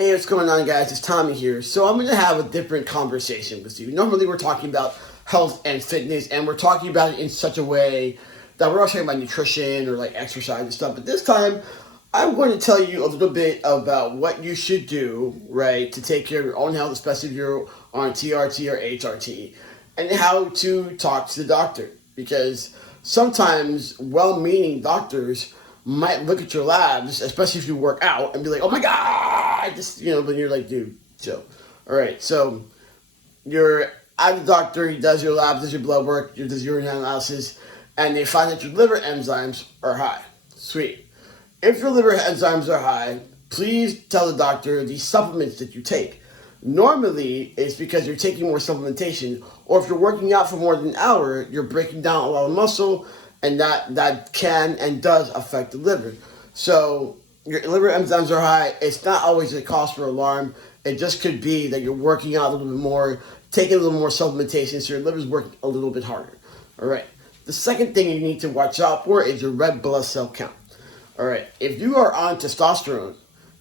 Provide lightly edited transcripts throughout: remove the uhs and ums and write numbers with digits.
Hey, what's going on, guys? It's Tommy here. So I'm going to have a different conversation with you. Normally, we're talking about health and fitness, and we're talking about it in such a way that we're also talking about nutrition or like exercise and stuff. But this time, I'm going to tell you a little bit about what you should do, right, to take care of your own health, especially if you're on TRT or HRT, and how to talk to the doctor. Because sometimes well-meaning doctors might look at your labs, especially if you work out, and be like, "Oh my god!" But you're like, "Dude, chill." All right, so you're at the doctor. He does your labs, does your blood work, does urine analysis, and they find that your liver enzymes are high. Sweet. If your liver enzymes are high, please tell the doctor the supplements that you take. Normally, it's because you're taking more supplementation, or if you're working out for more than an hour, you're breaking down a lot of muscle, and that can and does affect the liver. So your liver enzymes are high. It's not always a cause for alarm. It just could be that you're working out a little bit more, taking a little more supplementation, so your liver's working a little bit harder. All right. The second thing you need to watch out for is your red blood cell count. All right. If you are on testosterone,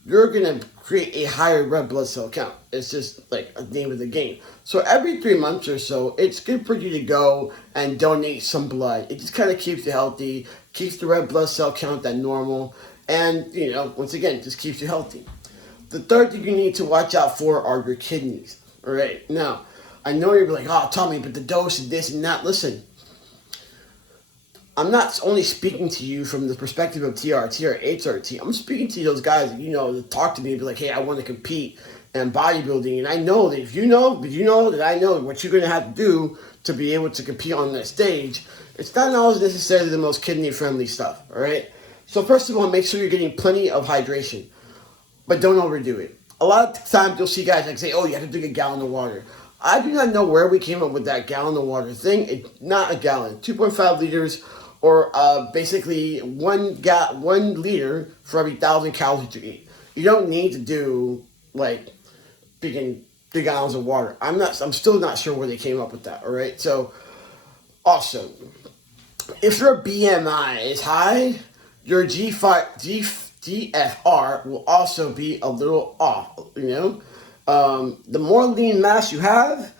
you're going to create a higher red blood cell count. It's just like a name of the game. So every 3 months or so, it's good for you to go and donate some blood. It just kind of keeps you healthy, keeps the red blood cell count at normal, and, once again, just keeps you healthy. The third thing you need to watch out for are your kidneys. All right. Now, I know you're like, "Oh, Tommy, but the dose is this and that." Listen, I'm not only speaking to you from the perspective of TRT or HRT. I'm speaking to those guys that talk to me and be like, "Hey, I want to compete in bodybuilding." And I know that if you know that I know what you're going to have to do to be able to compete on that stage, it's not always necessarily the most kidney-friendly stuff, all right? So first of all, make sure you're getting plenty of hydration, but don't overdo it. A lot of times you'll see guys like say, "Oh, you have to drink a gallon of water." I do not know where we came up with that gallon of water thing. It's not a gallon. 2.5 liters, or basically 1 liter for every 1,000 calories you eat. You don't need to do like freaking 3 gallons of water. I'm still not sure where they came up with that. All right. So also, if your BMI is high, your GFR will also be a little off. The more lean mass you have,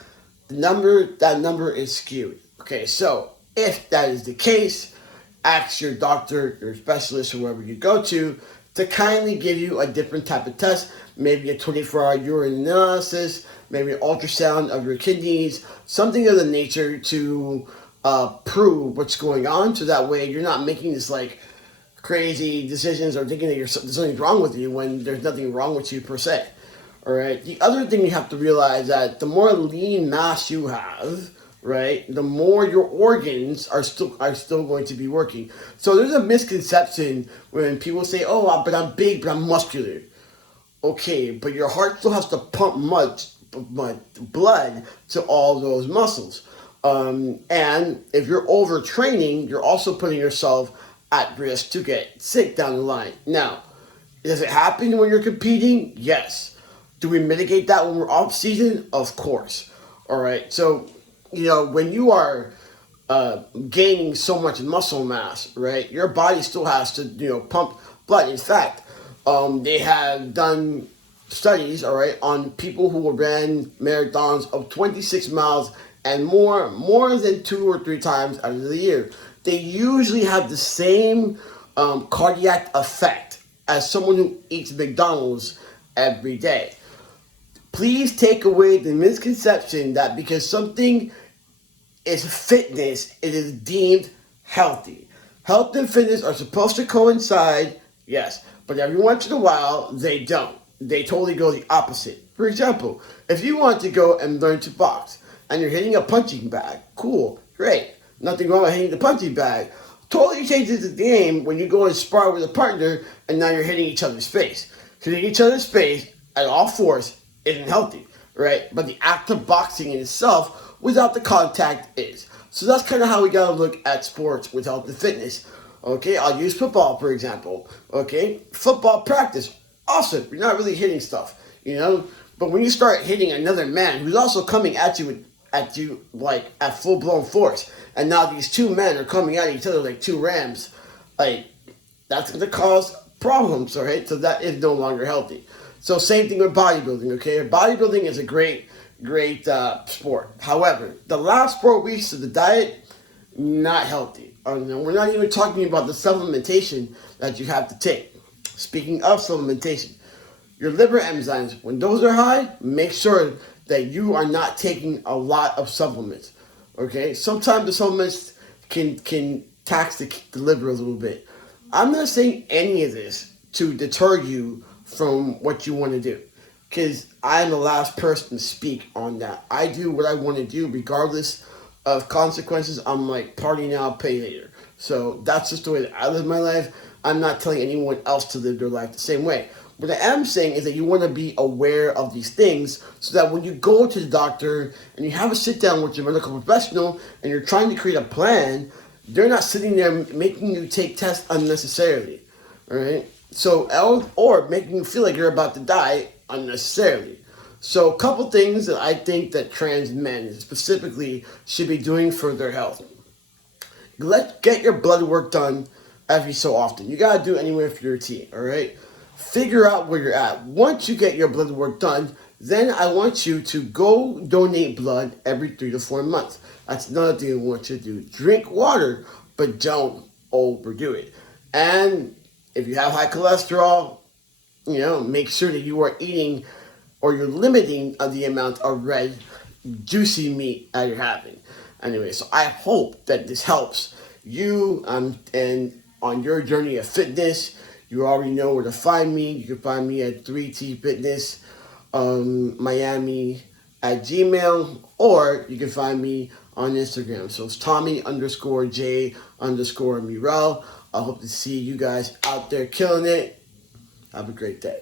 that number is skewed. Okay, so if that is the case, ask your doctor, your specialist, whoever you go to kindly give you a different type of test, maybe a 24-hour urine analysis, maybe an ultrasound of your kidneys, something of the nature to prove what's going on, so that way you're not making this like crazy decisions or thinking that there's something wrong with you when there's nothing wrong with you per se. All right. The other thing you have to realize that the more lean mass you have, right, the more your organs are still going to be working. So there's a misconception when people say, "Oh, but I'm big, but I'm muscular." Okay, but your heart still has to pump much blood to all those muscles. And if you're overtraining, you're also putting yourself at risk to get sick down the line. Now, does it happen when you're competing? Yes. Do we mitigate that when we're off season? Of course. All right. So, when you are gaining so much muscle mass, right, your body still has to, pump blood. In fact, they have done studies, all right, on people who ran marathons of 26 miles and more than 2 or 3 times out of the year. They usually have the same cardiac effect as someone who eats McDonald's every day. Please take away the misconception that because something is fitness, it is deemed healthy. Health and fitness are supposed to coincide, yes, but every once in a while, they don't. They totally go the opposite. For example, if you want to go and learn to box, and you're hitting a punching bag, cool, great. Nothing wrong with hitting the punching bag. Totally changes the game when you go and spar with a partner, and now you're hitting each other's face. Hitting each other's face at all fours isn't healthy, right? But the act of boxing in itself, without the contact, is. So that's kind of how we gotta look at sports with health and fitness. Okay, I'll use football for example. Okay, football practice, awesome. You're not really hitting stuff, But when you start hitting another man who's also coming at you like at full blown force, and now these two men are coming at each other like two rams, like that's gonna cause problems, all right? So that is no longer healthy. So same thing with bodybuilding, okay? Bodybuilding is a great sport. However, the last 4 weeks of the diet, not healthy. We're not even talking about the supplementation that you have to take. Speaking of supplementation, your liver enzymes, when those are high, make sure that you are not taking a lot of supplements. Okay? Sometimes the supplements can tax the liver a little bit. I'm not saying any of this to deter you from what you want to do, because I'm the last person to speak on that. I do what I want to do regardless of consequences. I'm like, party now, pay later. So that's just the way that I live my life. I'm not telling anyone else to live their life the same way. What I am saying is that you want to be aware of these things so that when you go to the doctor and you have a sit down with your medical professional and you're trying to create a plan, they're not sitting there making you take tests unnecessarily. All right? So, or making you feel like you're about to die unnecessarily. So, a couple things that I think that trans men specifically should be doing for their health. Get your blood work done every so often. You gotta do it anywhere for your routine, all right? Figure out where you're at. Once you get your blood work done, then I want you to go donate blood every 3 to 4 months. That's another thing I want you to do. Drink water, but don't overdo it. And if you have high cholesterol, make sure that you are eating or you're limiting the amount of red, juicy meat that you're having. Anyway, so I hope that this helps you and on your journey of fitness. You already know where to find me. You can find me at 3T Fitness Miami at Gmail, or you can find me on Instagram. So it's Tommy_J_Murrell. I hope to see you guys out there killing it. Have a great day.